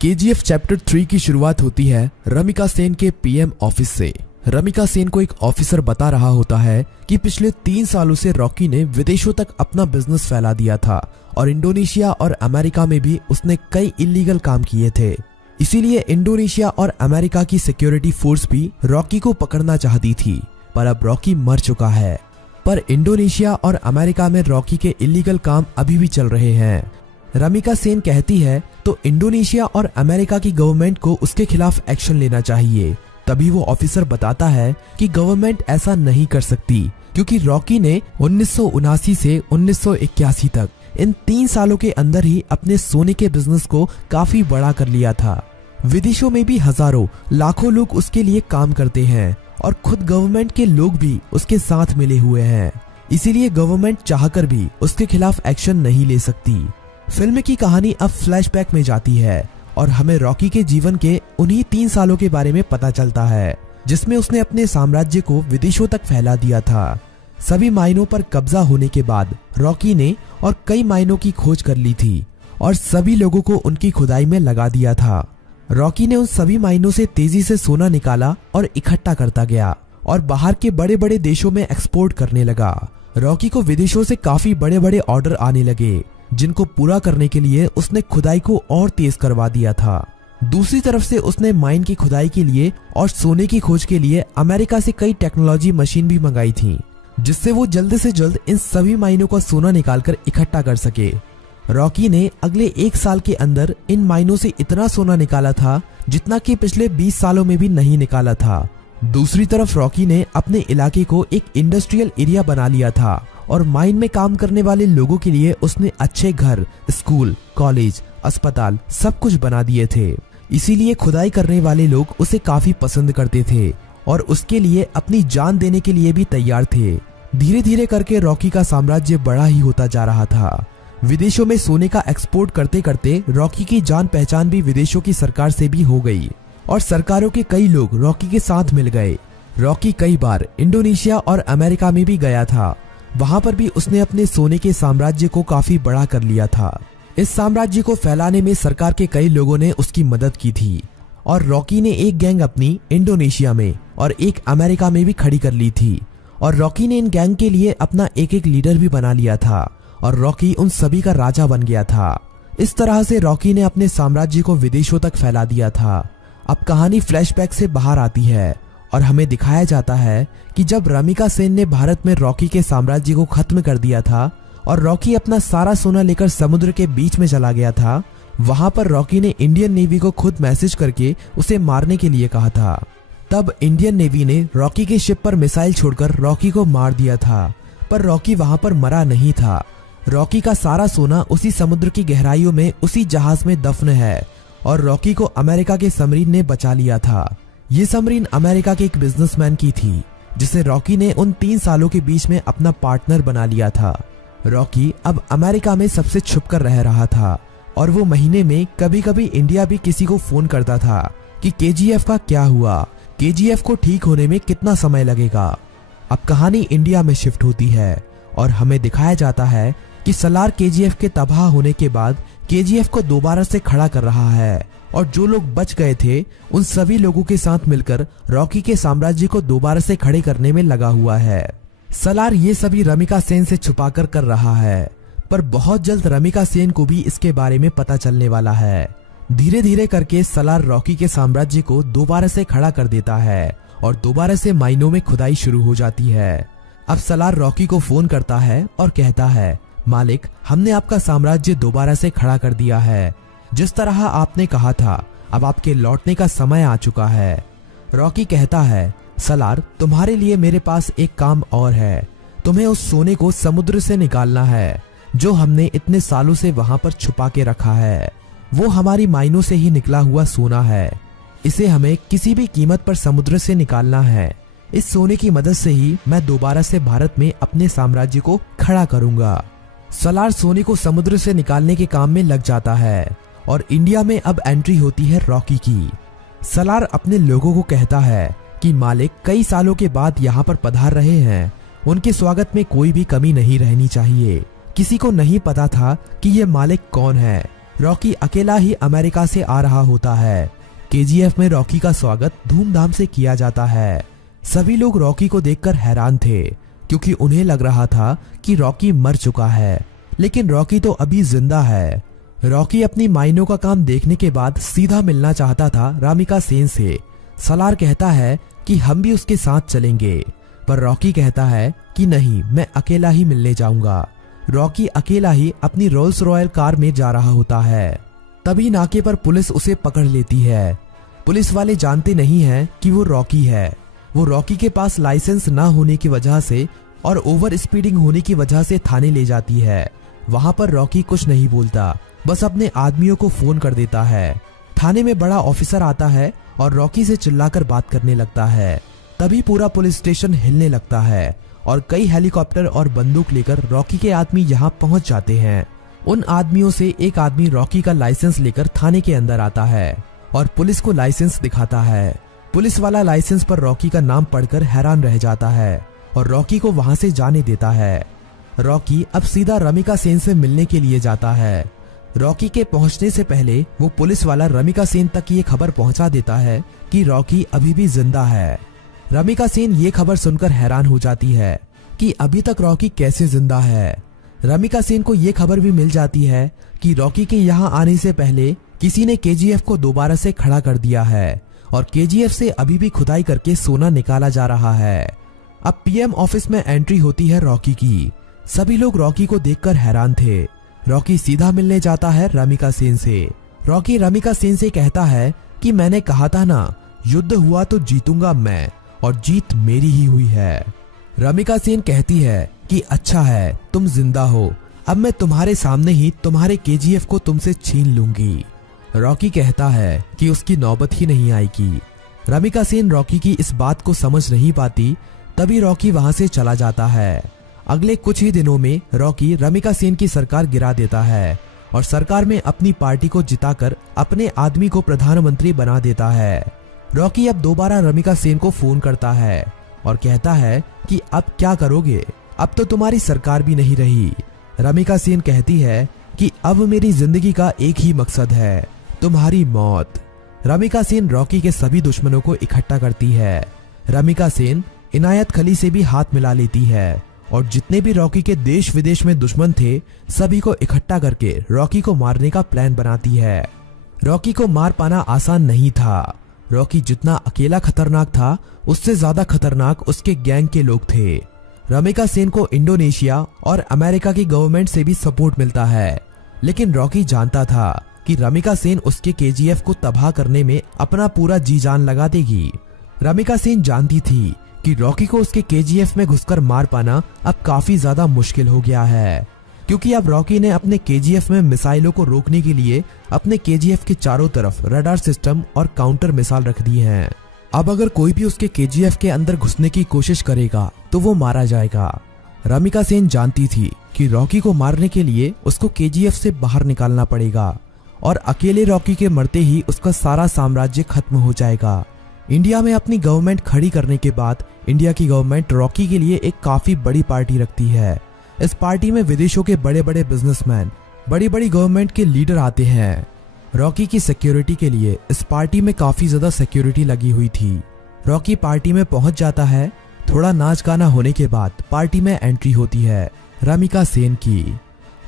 KGF chapter 3 की शुरुआत होती है रमिका सेन के पीएम ऑफिस से। रमिका सेन को एक ऑफिसर बता रहा होता है कि पिछले 3 सालों से रॉकी ने विदेशों तक अपना बिजनेस फैला दिया था और इंडोनेशिया और अमेरिका में भी उसने कई इलीगल काम किए थे। इसीलिए इंडोनेशिया और अमेरिका की सिक्योरिटी फोर्स भी रॉकी को पकड़ना चाहती थी, पर अब रॉकी मर चुका है। पर इंडोनेशिया और अमेरिका में रॉकी के इलीगल काम अभी भी चल रहे हैं। रमिका सेन कहती है तो इंडोनेशिया और अमेरिका की गवर्नमेंट को उसके खिलाफ एक्शन लेना चाहिए। तभी वो ऑफिसर बताता है कि गवर्नमेंट ऐसा नहीं कर सकती, क्योंकि रॉकी ने 1979 से 1981 तक इन 3 सालों के अंदर ही अपने सोने के बिजनेस को काफी बड़ा कर लिया था। विदेशों में भी हजारों लाखों लोग उसके लिए काम करते हैं और खुद गवर्नमेंट के लोग भी उसके साथ मिले हुए हैं। इसीलिए गवर्नमेंट चाहकर भी उसके खिलाफ एक्शन नहीं ले सकती। फिल्म की कहानी अब फ्लैशबैक में जाती है और हमें रॉकी के जीवन के उन्हीं 3 सालों के बारे में पता चलता है, जिसमें उसने अपने साम्राज्य को विदेशों तक फैला दिया था। सभी माइनों पर कब्जा होने के बाद रॉकी ने और कई माइनों की खोज कर ली थी और सभी लोगों को उनकी खुदाई में लगा दिया था। रॉकी ने उन सभी माइनों से तेजी से सोना निकाला और इकट्ठा करता गया और बाहर के बड़े बड़े देशों में एक्सपोर्ट करने लगा। रॉकी को विदेशों से काफी बड़े बड़े ऑर्डर आने लगे, जिनको पूरा करने के लिए उसने खुदाई को और तेज करवा दिया था। दूसरी तरफ से उसने माइन की खुदाई के लिए और सोने की खोज के लिए अमेरिका से कई टेक्नोलॉजी मशीन भी मंगाई थी, जिससे वो जल्द से जल्द इन सभी माइनों का सोना निकालकर इकट्ठा कर सके। रॉकी ने अगले 1 साल के अंदर इन माइनों से इतना सोना निकाला था जितना कि पिछले 20 सालों में भी नहीं निकाला था। दूसरी तरफ रॉकी ने अपने इलाके को एक इंडस्ट्रियल एरिया बना लिया था और माइन में काम करने वाले लोगों के लिए उसने अच्छे घर, स्कूल, कॉलेज, अस्पताल सब कुछ बना दिए थे। इसीलिए खुदाई करने वाले लोग उसे काफी पसंद करते थे और उसके लिए अपनी जान देने के लिए भी तैयार थे। धीरे धीरे करके रॉकी का साम्राज्य बड़ा ही होता जा रहा था। विदेशों में सोने का एक्सपोर्ट करते करते रॉकी की जान पहचान भी विदेशों की सरकार से भी हो गई और सरकारों के कई लोग रॉकी के साथ मिल गए। रॉकी कई बार इंडोनेशिया और अमेरिका में भी गया था। वहां पर भी उसने अपने सोने के साम्राज्य को काफी बड़ा कर लिया था। इस साम्राज्य को फैलाने में सरकार के कई लोगों ने उसकी मदद की थी और रॉकी ने एक गैंग अपनी इंडोनेशिया में और एक अमेरिका में भी खड़ी कर ली थी और रॉकी ने इन गैंग के लिए अपना एक लीडर भी बना लिया था और रॉकी उन सभी का राजा बन गया था। इस तरह से रॉकी ने अपने साम्राज्य को विदेशों तक फैला दिया था। अब कहानी फ्लैशबैक से बाहर आती है और हमें दिखाया जाता है कि जब रमिका सेन ने भारत में रॉकी के साम्राज्य को खत्म कर दिया था और रॉकी अपना सारा सोना लेकर समुद्र के बीच में चला गया था, वहां पर रॉकी ने इंडियन नेवी को खुद मैसेज करके उसे मारने के लिए कहा था। तब इंडियन नेवी ने रॉकी के शिप पर मिसाइल छोड़कर रॉकी को मार दिया था, पर रॉकी वहां पर मरा नहीं था। रॉकी का सारा सोना उसी समुद्र की गहराइयों में उसी जहाज में दफन है और रॉकी को अमेरिका के सबमरीन ने बचा लिया था। ये सबमरीन अमेरिका के एक बिजनेसमैन की थी, जिसे रॉकी ने उन 3 सालों के बीच में अपना पार्टनर बना लिया था। रॉकी अब अमेरिका में सबसे छुपकर रह रहा था और वो महीने में कभी कभी इंडिया भी किसी को फोन करता था कि केजीएफ का क्या हुआ, केजीएफ को ठीक होने में कितना समय लगेगा। अब कहानी इंडिया में शिफ्ट होती है और हमें दिखाया जाता है कि सलार केजीएफ के तबाह होने के बाद केजीएफ को दोबारा से खड़ा कर रहा है और जो लोग बच गए थे उन सभी लोगों के साथ मिलकर रॉकी के साम्राज्य को दोबारा से खड़े करने में लगा हुआ है। सलार ये सभी रमिका सेन से छुपाकर कर रहा है, पर बहुत जल्द रमिका सेन को भी इसके बारे में पता चलने वाला है। धीरे धीरे करके सलार रॉकी के साम्राज्य को दोबारा से खड़ा कर देता है और दोबारा से माइनों में खुदाई शुरू हो जाती है। अब सलार रॉकी को फोन करता है और कहता है, मालिक, हमने आपका साम्राज्य दोबारा से खड़ा कर दिया है। जिस तरह आपने कहा था, अब आपके लौटने का समय आ चुका है। रॉकी कहता है, सलार, तुम्हारे लिए मेरे पास एक काम और है। तुम्हें उस सोने को समुद्र से निकालना है जो हमने इतने सालों से वहां पर छुपा के रखा है। वो हमारी माइनों से ही निकला हुआ सोना है। इसे हमें किसी भी कीमत पर समुद्र से निकालना है। इस सोने की मदद से ही मैं दोबारा से भारत में अपने साम्राज्य को खड़ा करूंगा। सलार सोने को समुद्र से निकालने के काम में लग जाता है और इंडिया में अब एंट्री होती है रॉकी की। सलार अपने लोगों को कहता है कि मालिक कई सालों के बाद यहाँ पर पधार रहे हैं, उनके स्वागत में कोई भी कमी नहीं रहनी चाहिए। किसी को नहीं पता था कि ये मालिक कौन है। रॉकी अकेला ही अमेरिका से आ रहा होता है। केजीएफ में रॉकी का स्वागत धूमधाम से किया जाता है। सभी लोग रॉकी को देखकर हैरान थे क्योंकि उन्हें लग रहा था कि रॉकी मर चुका है, लेकिन रॉकी तो अभी जिंदा है। रॉकी अपनी माइनों का काम देखने के बाद सीधा मिलना चाहता था रामिका सेन से। सलार कहता है कि हम भी उसके साथ चलेंगे, पर रॉकी कहता है कि नहीं, मैं अकेला ही मिलने जाऊंगा। रॉकी अकेला ही अपनी रोल्स रॉयल कार में जा रहा होता है। तभी नाके पर पुलिस उसे पकड़ लेती है। पुलिस वाले जानते नहीं हैं कि वो रॉकी है। वो रॉकी के पास लाइसेंस न होने की वजह से और ओवर स्पीडिंग होने की वजह से थाने ले जाती है। वहां पर रॉकी कुछ नहीं बोलता, बस अपने आदमियों को फोन कर देता है। थाने में बड़ा ऑफिसर आता है और रॉकी से चिल्लाकर बात करने लगता है। तभी पूरा पुलिस स्टेशन हिलने लगता है और कई हेलीकॉप्टर और बंदूक लेकर रॉकी के आदमी यहाँ पहुंच जाते हैं। उन आदमियों से एक आदमी रॉकी का लाइसेंस लेकर थाने के अंदर आता है और पुलिस को लाइसेंस दिखाता है। पुलिस वाला लाइसेंस पर रॉकी का नाम पढ़कर हैरान रह जाता है और रॉकी को वहां से जाने देता है। रॉकी अब सीधा रमिका सेन से मिलने के लिए जाता है। रॉकी के पहुंचने से पहले वो पुलिस वाला रमिका सेन तक ये खबर पहुंचा देता है कि रॉकी अभी भी जिंदा है। रमिका सेन ये खबर सुनकर हैरान हो जाती है कि अभी तक रॉकी कैसे जिंदा है। रमिका सेन को ये खबर भी मिल जाती है कि रॉकी के यहाँ आने से पहले किसी ने केजीएफ को दोबारा से खड़ा कर दिया है और केजीएफ से अभी भी खुदाई करके सोना निकाला जा रहा है। अब पीएम ऑफिस में एंट्री होती है रॉकी की। सभी लोग रॉकी को देखकर हैरान थे। रॉकी सीधा मिलने जाता है रमिका सेन से। रॉकी रमिका सेन से कहता है कि मैंने कहा था ना, युद्ध हुआ तो जीतूंगा मैं, और जीत मेरी ही हुई है। रमिका सेन कहती है कि अच्छा है, तुम जिंदा हो, अब मैं तुम्हारे सामने ही तुम्हारे केजीएफ को तुमसे छीन लूंगी। रॉकी कहता है कि उसकी नौबत ही नहीं आएगी। रमिका सेन रॉकी की इस बात को समझ नहीं पाती। तभी रॉकी वहां से चला जाता है। अगले कुछ ही दिनों में रॉकी रमिका सेन की सरकार गिरा देता है और सरकार में अपनी पार्टी को जिताकर अपने आदमी को प्रधानमंत्री बना देता है। रॉकी अब दोबारा रमिका सेन को फोन करता है और कहता है कि अब क्या करोगे, अब तो तुम्हारी सरकार भी नहीं रही। रमिका सेन कहती है कि अब मेरी जिंदगी का एक ही मकसद है, तुम्हारी मौत। रमिका सेन रॉकी के सभी दुश्मनों को इकट्ठा करती है। रमिका सेन इनायत खली से भी हाथ मिला लेती है और जितने भी रॉकी के देश विदेश में दुश्मन थे सभी को इकट्ठा करके रॉकी को मारने का प्लान बनाती है। रॉकी को मार पाना आसान नहीं था। रॉकी जितना अकेला खतरनाक था उससे ज्यादा खतरनाक उसके गैंग के लोग थे। रमिका सेन को इंडोनेशिया और अमेरिका की गवर्नमेंट से भी सपोर्ट मिलता है, लेकिन रॉकी जानता था कि रमिका सेन उसके केजीएफ को तबाह करने में अपना पूरा जी जान लगा देगी। रमिका सेन जानती थी कि रॉकी को उसके केजीएफ में घुसकर मार पाना अब काफी ज्यादा मुश्किल हो गया है, क्योंकि अब रॉकी ने अपने केजीएफ में मिसाइलों को रोकने के लिए अपने केजीएफ के चारों तरफ रडार सिस्टम और काउंटर मिसाइल रख दी हैं। अब अगर कोई भी उसके केजीएफ के अंदर घुसने की कोशिश करेगा तो वो मारा जाएगा। रमिका सेन जानती थी कि रॉकी को मारने के लिए उसको केजीएफ से बाहर निकालना पड़ेगा और अकेले रॉकी के मरते ही उसका सारा साम्राज्य खत्म हो जाएगा। इंडिया में अपनी गवर्नमेंट खड़ी करने के बाद इंडिया की गवर्नमेंट रॉकी के लिए एक काफी बड़ी पार्टी रखती है। इस पार्टी में विदेशों के बड़े बड़े बिजनेसमैन, बड़ी बड़ी गवर्नमेंट के लीडर आते हैं। रॉकी की सिक्योरिटी के लिए इस पार्टी में काफी ज्यादा सिक्योरिटी लगी हुई थी। रॉकी पार्टी में पहुंच जाता है। थोड़ा नाच गाना होने के बाद पार्टी में एंट्री होती है रमिका सेन की।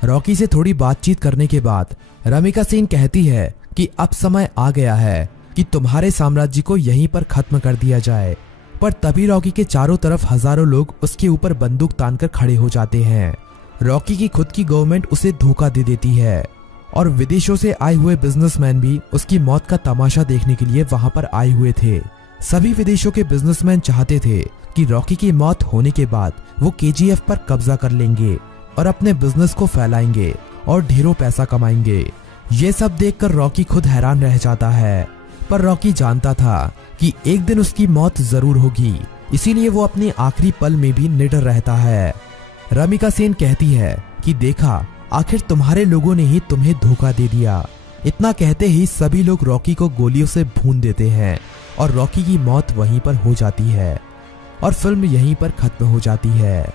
रॉकी से थोड़ी बातचीत करने के बाद रमिका सेन कहती है कि अब समय आ गया है कि तुम्हारे साम्राज्य को यहीं पर खत्म कर दिया जाए। पर तभी रॉकी के चारों तरफ हजारों लोग उसके ऊपर बंदूक तानकर खड़े हो जाते हैं। रॉकी की खुद की गवर्नमेंट उसे धोखा दे देती है और विदेशों से आए हुए बिजनेसमैन भी उसकी मौत का तमाशा देखने के लिए वहां पर आए हुए थे। सभी विदेशों के बिजनेसमैन चाहते थे कि रॉकी की मौत होने के बाद वो केजीएफ पर कब्जा कर लेंगे और अपने बिजनेस को फैलाएंगे और ढेरों पैसा कमाएंगे। ये सब देखकर रॉकी खुद हैरान रह जाता है, पर रॉकी जानता था कि एक दिन उसकी मौत जरूर होगी, इसीलिए वो अपने आखिरी पल में भी निडर रहता है। रमिका सेन कहती है कि देखा, आखिर तुम्हारे लोगों ने ही तुम्हें धोखा दे दिया। इतना कहते ही सभी लोग रॉकी को गोलियों से भून देते हैं और रॉकी की मौत वहीं पर हो जाती है और फिल्म यहीं पर खत्म हो जाती है।